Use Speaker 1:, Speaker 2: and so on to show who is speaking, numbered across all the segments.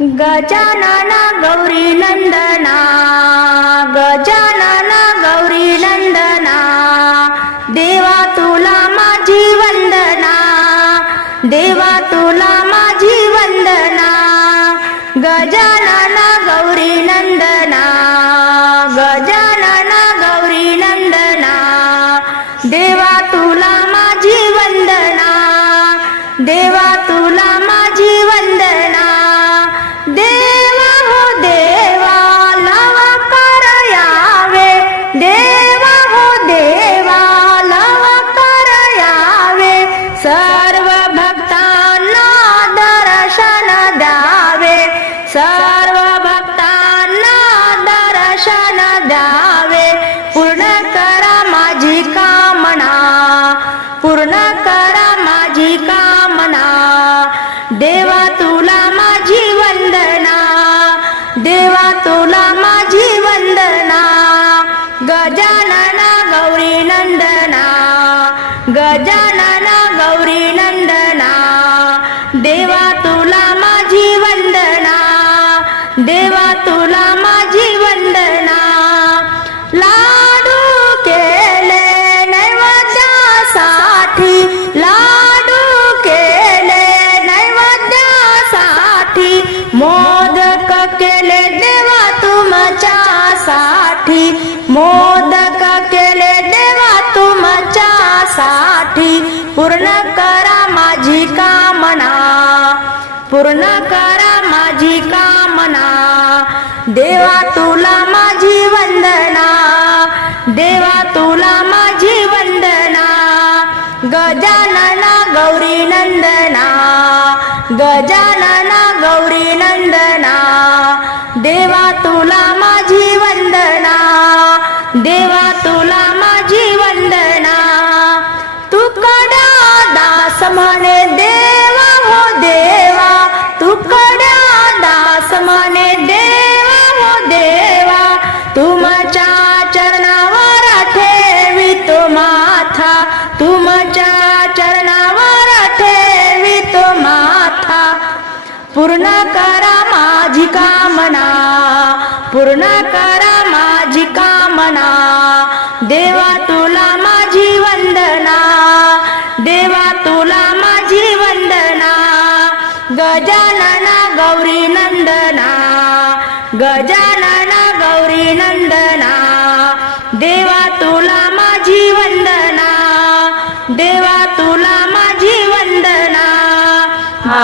Speaker 1: गजानन गौरी नंदना गजानन गौरी नंदना देवा तुला माझी वंदना देवा तुला साठी. मोदक केले देवा तुमच्या साठी. पूर्ण करा माझी कामना. पूर्ण करा माझी कामना. देवा तुला माझी वंदना. देवा तुला माझी वंदना. गजानना गौरी नंदना. गजानना गौरी पूर्ण करा माझी कामना पूर्ण करा माझी कामना. देवा तुला माझी वंदना देवा तुला माझी वंदना. गजानना गौरी नंदना गजा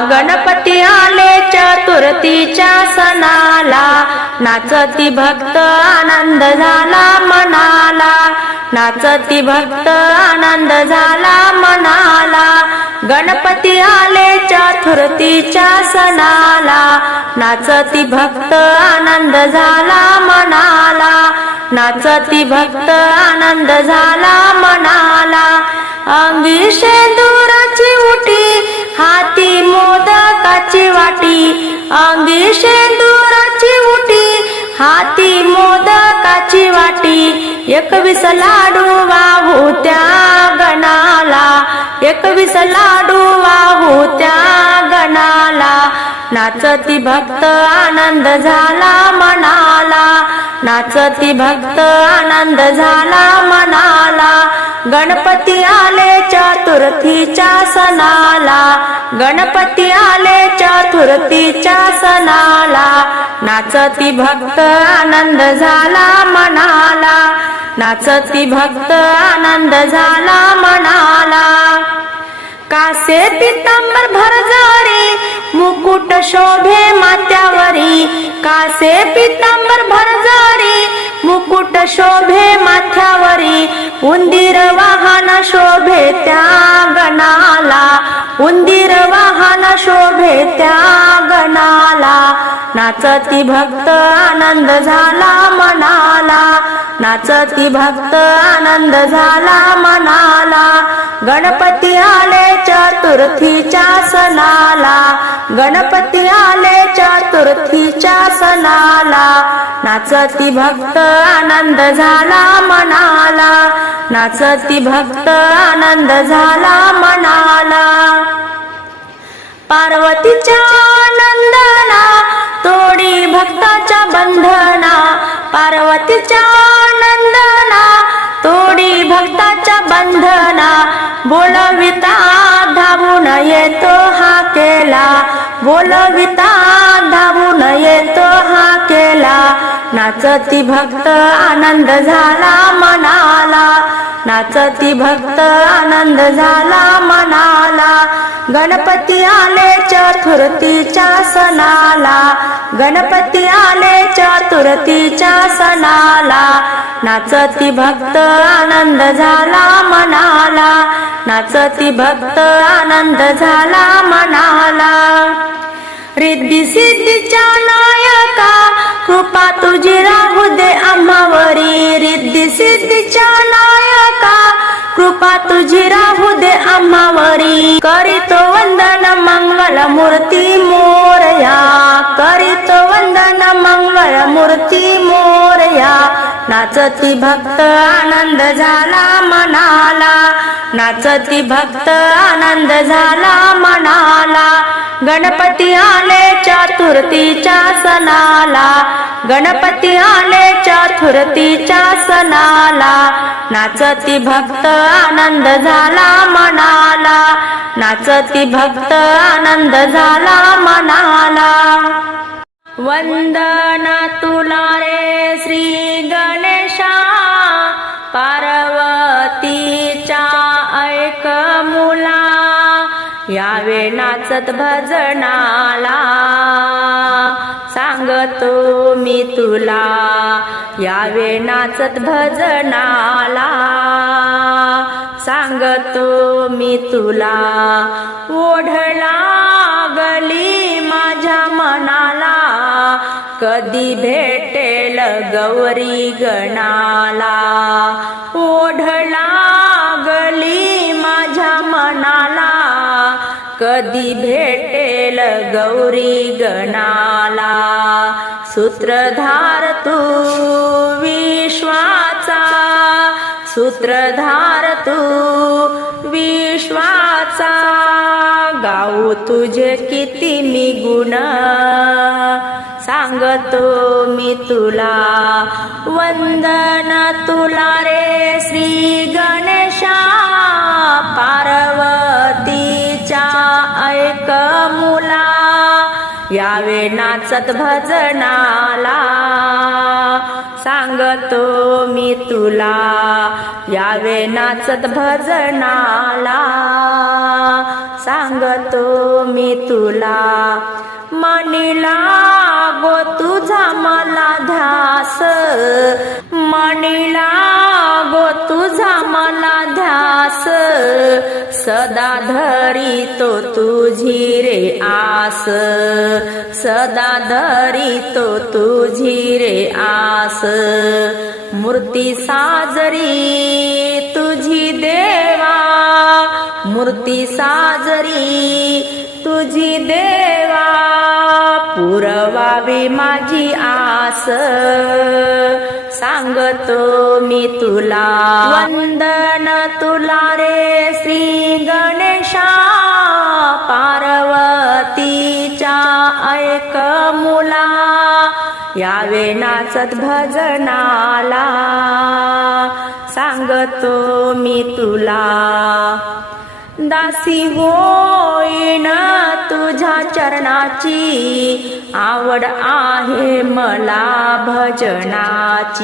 Speaker 1: गणपती आले चतुर्थीच्या सणाला नाचती भक्त आनंद झाला मनाला. नाचती भक्त आनंद झाला मनाला. गणपती आले चतुर्थीच्या सणाला नाचती भक्त आनंद झाला मनाला. नाचती भक्त आनंद झाला मनाला. अंगी शेंदुराची उठी हाती मोदकाची वाटी अंगी शेंदुराची उटी. हाती मोदकाची वाटी एकवीस लाडू वाहू त्या गणाला. एकवीस लाडू वाहू त्या गणाला. नाचती भक्त आनंद झाला मनाला. नाचती भक्त आनंद झाला मनाला. गणपती आले चतुर्थीच्या सणाला गणपती आले चतुर्थीच्या सणाला नाचती भक्त आनंद झाला मनाला नाचती भक्त आनंद झाला मनाला. कासे पितांबर भरजारी मुकुट शोभे मात्यावरी कासे पितांबर भरजारी मुकुट शोभे माथ्यावरी उंदीर वाहन शोभे उंदीर वाहन शोभे त्या गणाला नाचती भक्त आनंद झाला मनाला. नाचती भक्त आनंद झाला मनाला. गणपती आले चतुर्थीच्या सणाला. गणपती आले चतुर्थीच्या सणाला. नाचती भक्त आनंद झाला मनाला. नाचती भक्त आनंद झाला मनाला. पार्वतीच्या नंदना तोडी भक्ताच्या बंधना. पार्वतीच्या नंदना तोडी भक्ताच्या बंधना. बोलविता धावून येतो हा केला. बोलविता धावून येतो हा केला. नाचती भक्त आनंद झाला मनाला. नाचती भक्त आनंद झाला मनाला. गणपती आले चतुर्थीच्या सणाला. गणपती आले चतुर्थीच्या सणाला. नाचती भक्त आनंद झाला मनाला. नाचती भक्त आनंद झाला मनाला. रिद्धी सिद्धीच्या नायका कृपा तुझी राहू दे आम्हावरी रिद्धी सिद्धीच्या नायका तुझी राहू दे अम्मावरी. करीतो वंदन मंगल मूर्ती मोरया. करीतो वंदन मंगल मूर्ती मोरया. नाचती भक्त आनंद झाला मनाला. नाचती भक्त आनंद झाला मनाला. गणपती आले चातुर्थीच्या सणाला. गणपती आले चातुर्थीच्या सणाला. नाचती भक्त आनंद झाला मनाला. नाचती भक्त आनंद झाला मनाला. वंदना तुला रे श्री गणेशा. यावे नाचत भजनाला सांगतो मी तुला यावे नाचत भजनाला सांगतो मी तुला. ओढला गली माझ्या मनाला कधी भेटेल गौरी गणाला. कधी भेटेल गौरी गणाला? सूत्रधार तू विश्वाचा सूत्रधार तू विश्वाचा. गाऊ तुझे किती मी गुण सांगतो मी तुला. वंदन तुला रे श्री गणेशा पार्वती पार्वतीच्या ऐक मुला यावे नाचत भजनाला. सांगतो मी तुला यावे नाचत भजनाला. सांगतो मी तुला मणिला गो तुझा मला ध्यास. मणिला गो तुझा मला ध्यास आस सदा धरी तो तुझी रे आस सदा धरी तो तुझी रे आस मूर्ती साजरी तुझी देवा मूर्ती साजरी तुझी देवा पुरवावी माझी आस. सांगतो मी तुला. वंदन तुला रे श्री गणेशा. पार्वतीच्या ऐक मुला. यावे नाचत भजनाला. सांगतो मी तुला. दासी होईन तुझ्या चरणाची. आवड आहे मला भजनाची.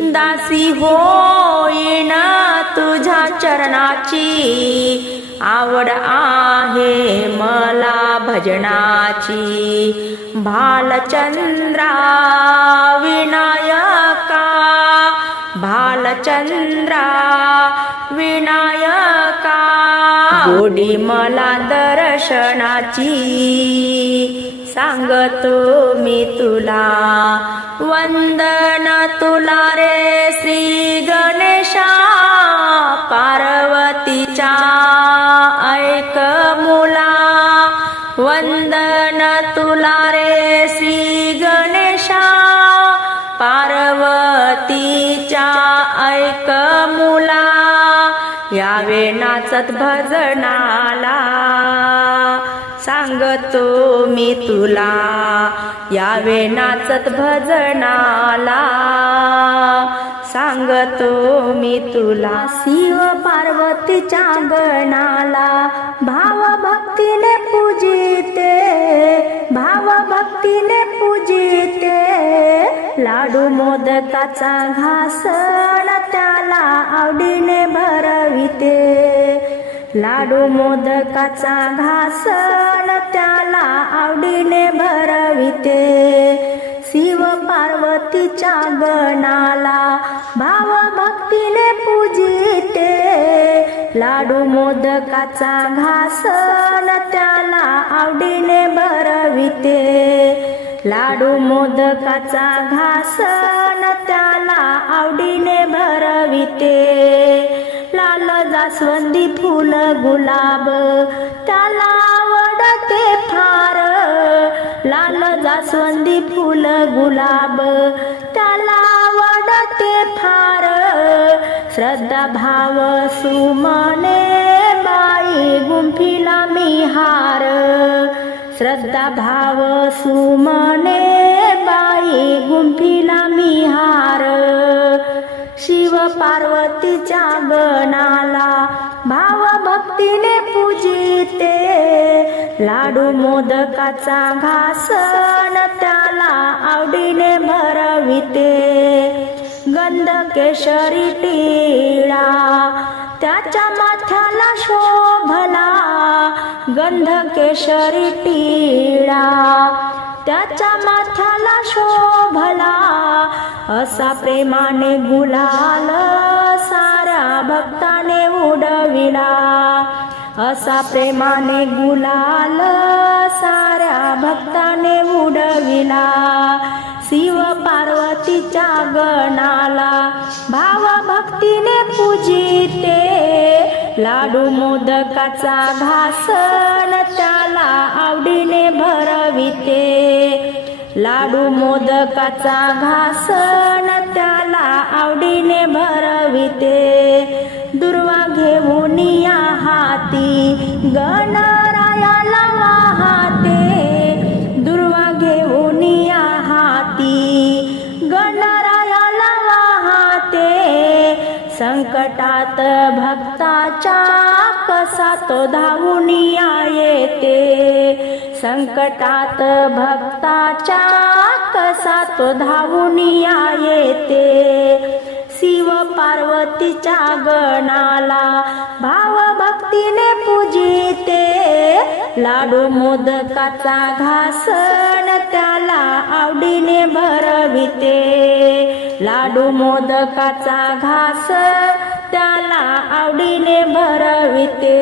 Speaker 1: दासी होईन तुझ्या चरणाची. आवड आहे मला भजनाची. भालचंद्रा विनायका भालचंद्रा विनायका गोडी मला दर्शनाची. सांगतो मी तुला वंदन तुला रे श्री सद्भजनाला भजनाला सांगतो मी तुला. यावे नाचत भजनाला सांगतो मी तुला. शिव पार्वतीच्या गणाला भाव भक्तीने पूजिते. भाव भक्तीने पूजिते. लाडू मोदकाचा घासण त्याला आवडीने भरविते. लाडू मोदकाचा घासण त्याला आवडीने भरविते. शिव पार्वतीच्या गणाला भाव भक्तीने पूजिते. लाडू मोदकाचा घासन त्याला आवडीने भरविते. लाडू मोदकाचा घासन त्याला आवडीने भरविते. लाल जास्वंदी फुल गुलाब त्याला आवडते फार. लाल जास्वंदी फुल गुलाब त्याला श्रद्धा भाव सुमने बाई गुंफिला मी हार श्रद्धा भाव सुमने बाई गुंफिला मी हार शिव पार्वतीच्या गणाला भाव भक्तीने पूजिते। लाडू मोदकाचा घासन त्याला आवडीने भरविते। गंध केशरी टिळा त्याच्या माथ्याला शोभला. गंध केशरी टिळा त्याच्या माथ्याला शोभला. असा प्रेमाने गुलाल साऱ्या भक्ताने उडविला. असा प्रेमाने गुलाल साऱ्या भक्ताने उडविला. शिव पार्वतीच्या गणाला भाव भक्तीने पूजिते. लाडू मोदकाचा घासन त्याला आवडीने भरविते. लाडू मोदकाचा घासन त्याला आवडीने भरविते. दुर्वा घेऊन या हाती गणरायाला कसा तो धावुनिया येते. संकटात भक्ताच्या कसा तो धावुनिया येते. शिव पार्वतीच्या गणाला भाव भक्तीने पूजिते. लाडू मोदकाचा घासण त्याला आवडीने भरविते. लाडू मोदकाचा घास त्याला आवडीने भरविते.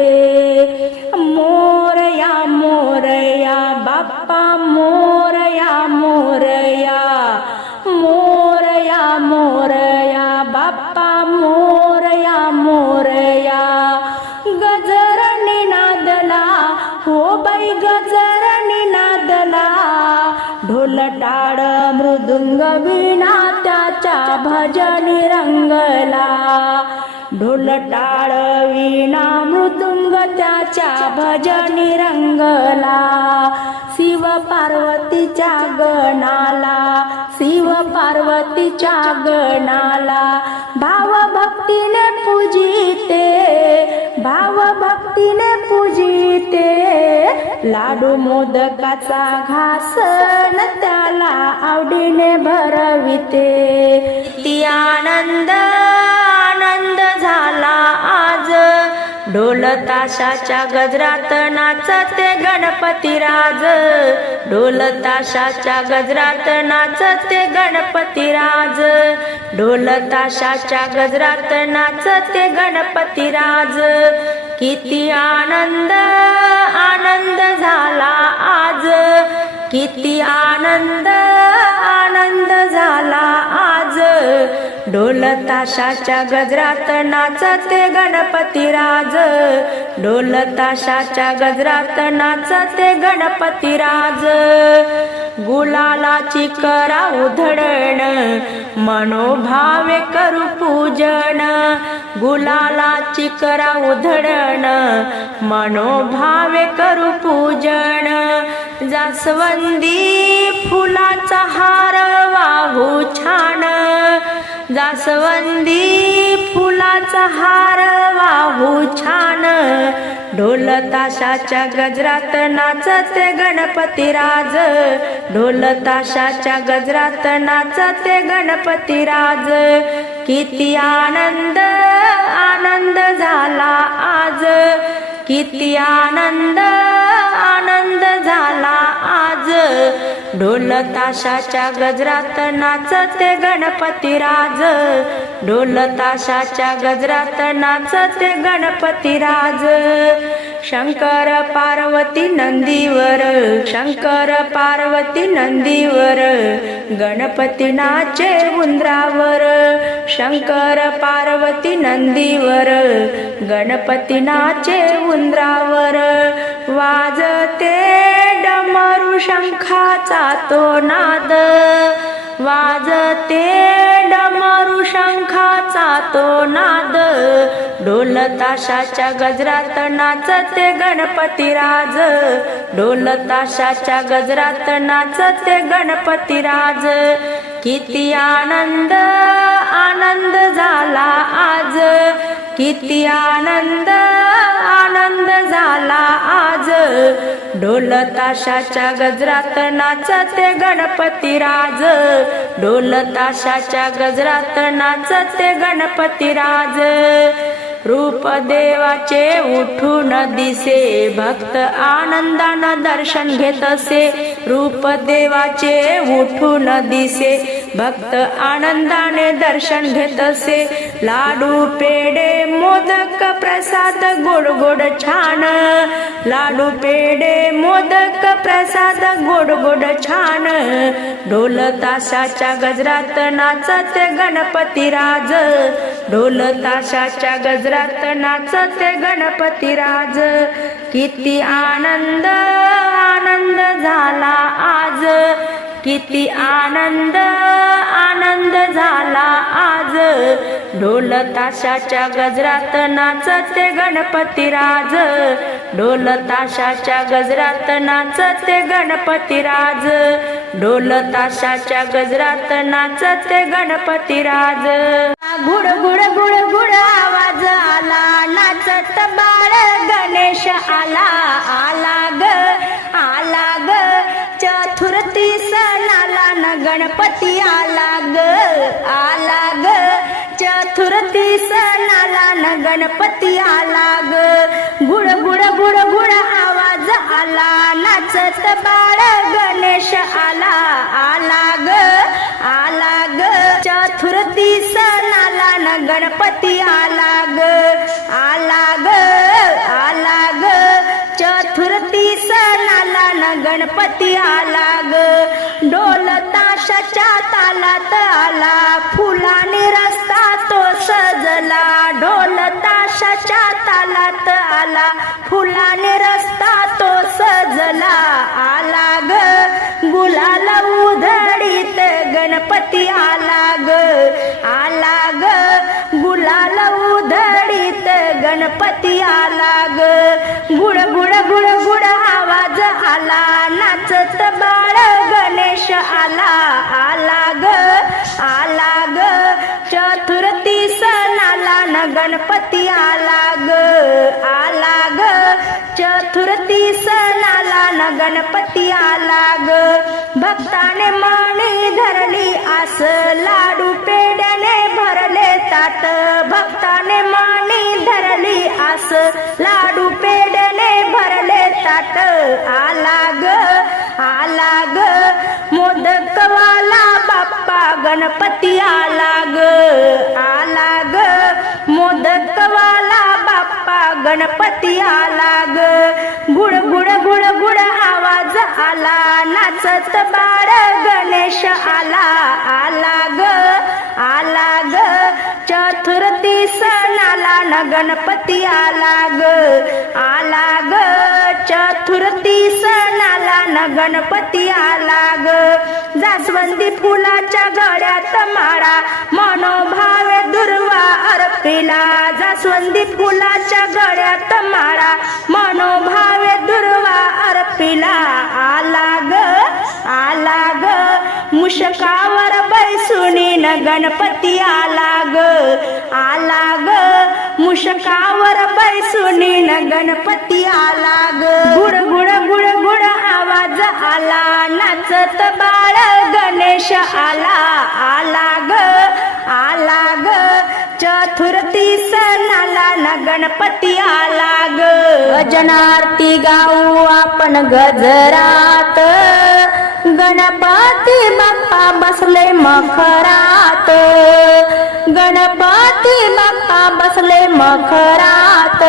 Speaker 1: मोरया मोरया बाप्पा मोरया मोरया. मोरया मोरया बाप्पा मोरया मोरया. गजर निनादला हो बाई गजर निनादला ढोल टाळ मृदुंग विणा त्याच्या भजनी रंगला. टाळविना मृदुंग त्याच्या भजनी रंगला शिव पार्वतीच्या गणाला शिव पार्वतीच्या गणाला. भाव भक्तीने पूजिते भाव भक्तीने पूजिते. लाडू मोदकाचा घासन त्याला आवडीने भरविते. ती आनंद आनंद झाला आज. ढोल ताशाच्या गजरात नाचते गणपती राज. ढोल ताशाच्या गजरात नाचते गणपती राज. ढोल ताशाच्या गजरात नाचते गणपती राज. किती आनंद आनंद झाला आज. किती आनंद आनंद झाला आज. ढोल ताशाच्या गजरात नाचते गणपती राज. ढोल ताशाच्या गजरात नाचते गणपती राज. गुलालाची करा उधळण मनोभावे करू पूजन. गुलालाची करा उधळण मनोभावे करू पूजन. जास्वंदी फुलाचा हार वाहू छान. जास्वंदी फुलाचा हार वाहू छान. ढोल ताशाच्या गजरात नाचते गणपती राज. ढोल ताशाच्या गजरात नाचते गणपती राज. किती आनंद आनंद झाला आज. किती आनंद ढोल ताशाच्या गजरात नाचते गणपती राज. ढोल ताशाच्या गजरात नाचते गणपती राज. शंकर पार्वती नंदीवर शंकर पार्वती नंदीवर गणपती नाचे उंदरावर. शंकर पार्वती नंदीवर गणपती नाचे उंदरावर. वाजते डमरू शंखाचा तो नाद. वाजते डमरू शंखाचा तो नाद. ढोल ताशाच्या गजरात नाचते गणपती राज. ढोल ताशाच्या गजरात नाचते गणपती राज. किती आनंद आनंद झाला आज. किती आनंद आनंद झाला आज. ढोल ताशाच्या गजरात नाचते गणपती राज. ढोल ताशाच्या गजरात नाचते गणपती राज. रूप देवाचे उठून दिसे भक्त आनंदानं दर्शन घेत असे. रूप देवाचे उठून दिसे भक्त आनंदाने दर्शन घेत असे. लाडू पेडे प्रसाद गोड गोड छान. लाडू पेडे मोदक प्रसाद गोड गोड छान. ढोल ताशाच्या गजरात नाचत गणपती राज. ढोल ताशाच्या गजरात नाचते गणपती राज. किती आनंद आनंद झाला आज. किती आनंद आनंद झाला आज. ढोल ताशाच्या गजरात नाचते गणपती राज. ढोल ताशाच्या गजरात नाचते गणपती राज. ढोल ताशाच्या गजरात नाचते गणपती राज. गुड गुड गुड गुड आवाज आला. नाचत बाळ गणेश आला आला ग. गणपती आला ग आला ग. चतुर्थी सणाला न गणपती आला ग. गुड गुड गुड गुड आवाज आला. नाचत बाळ गणेश आला आला ग आला ग. चतुर्थी सणाला न गणपती आला ग आला ग आला ग. चतुर्थी सणाला न गणपती आला ग. डोल ताशाच्या तालात आला. फुलाने रस्ता तो सजला. ढोल ताशाच्या तालात आला. फुलाने रस्ता तो सजला. आला ग. गुलाला उधळीत गणपती आला ग. आला ग. गुलाल उधळीत गणपती आला ग. गुड गुड गुड गुड आवाज आला. नाचत बाळ गणेश आला. आला ग. आला ग. चतुर्थी सणाला न गणपती आला ग. आला ग चतुर्थी सणाला न गणपती आला ग भक्ताने मणी धरली आस लाडू पेड्याने भरले ताट. भक्ताने मणी धरली आस लाडू पेड्याने भरले ताट. आला ग आला ग मोदकवाला बाप्पा गणपती आला ग गणपती आला ग. गुड गुड गुड गुड आवाज आला. नाचत बाळ गणेश आला आला ग आला ग. चतुर्थी सणाला न गणपती आला ग आला ग. चतुर्थी सणाला न गणपती आला ग. जास्वंदी फुलाच्या गळ्यात माळा मनोभावे दुर्वा अर्पिला. जास्वंदी फुलाच्या गळ्यात माळा. मनोभावे दुर्वा अर्पिला. आला ग आला ग. मुशकावर बैसुनी न गणपती आला ग आला ग. मुशकावर बैसुनी न गणपती आला ग. गुड गुड गुड गुड आवाज आला. नाचत बाळ गणेश आला आला ग आला ग. चतुर्थी सणाला गणपती आला ग. गजनार्ती गाऊ आपण गजरात. गणपती बाप्पा बसले मखरात. गणपती बाप्पा बसले मखरात.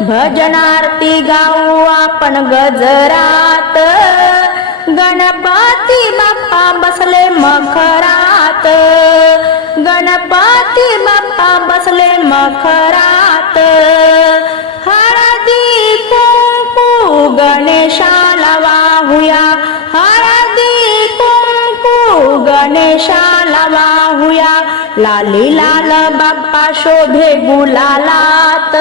Speaker 1: भजनार्ती गाऊ आपण गजरात. गणपती बाप्पा बसले मखरात. गणपती बाप्पा बसले मखरात. हळदी कुंकू गणेशाला वाहूया. हळदी कुंकू गणेशाला वाहूया. लाली लाल बाप्पा शोभे गुलालात.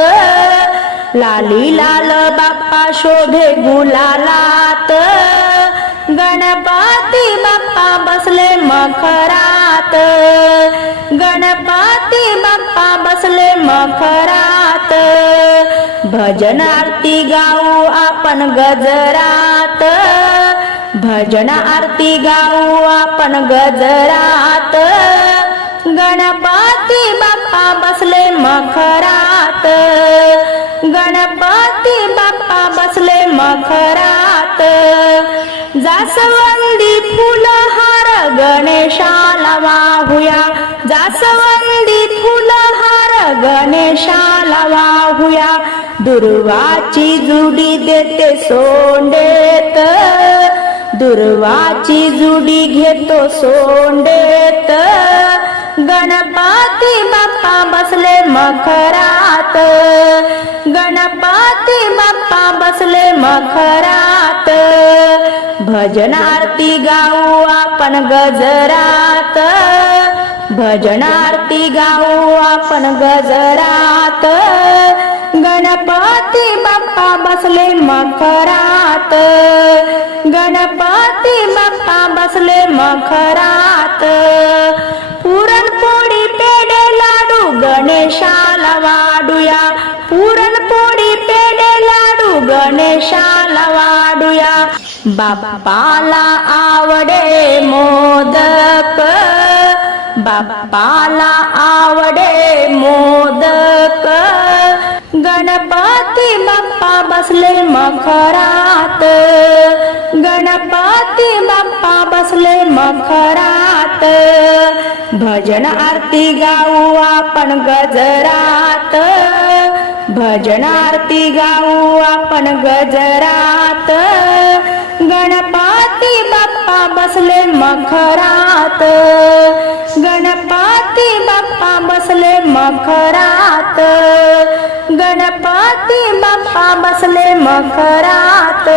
Speaker 1: लाली लाल बाप्पा शोभे गुलालात. गणपती बाप्पा बसले मखरात. गणपती बाप्पा बसले मखरात. भजन आरती गाऊ आपण गजरात. भजन आरती गाऊ आपण गजरात. गणपती बाप्पा बसले मखरात. गणपती बाप्पा बसले मखरात. जासवंदी फुलहार गणेशाला वाहूया. जासवंदी फुलहार गणेशाला वाहूया. दुर्वाची जुडी देते सोंडेत. दुर्वाची जुडी घेतो सोंडेत. गणपती बाप्पा बसले मखरात. गणपती बाप्पा बसले मखरात. भजन आरती गाऊ आपण गजरात. भजन आरती गाऊ आपण गजरात. गणपती बाप्पा बसले मखरात. गणपती बाप्पा बसले मखरात. वाढूया पुरणपोळी पेढे लाडू गणेशाला वाढूया. बाप्पाला आवडे मोदक. बाप्पाला आवडे मोदक. गणपती बाप्पा बसले मखरात. गणपती बाप्पा बसले मखरात. भजन आरती गाऊ आपण गजरात. भजन आरती गाऊ आपण गजरात. गणपती बाप्पा बसले मखरात. गणपती बाप्पा बसले मखरात. गणपती बाप्पा बसले मखरात.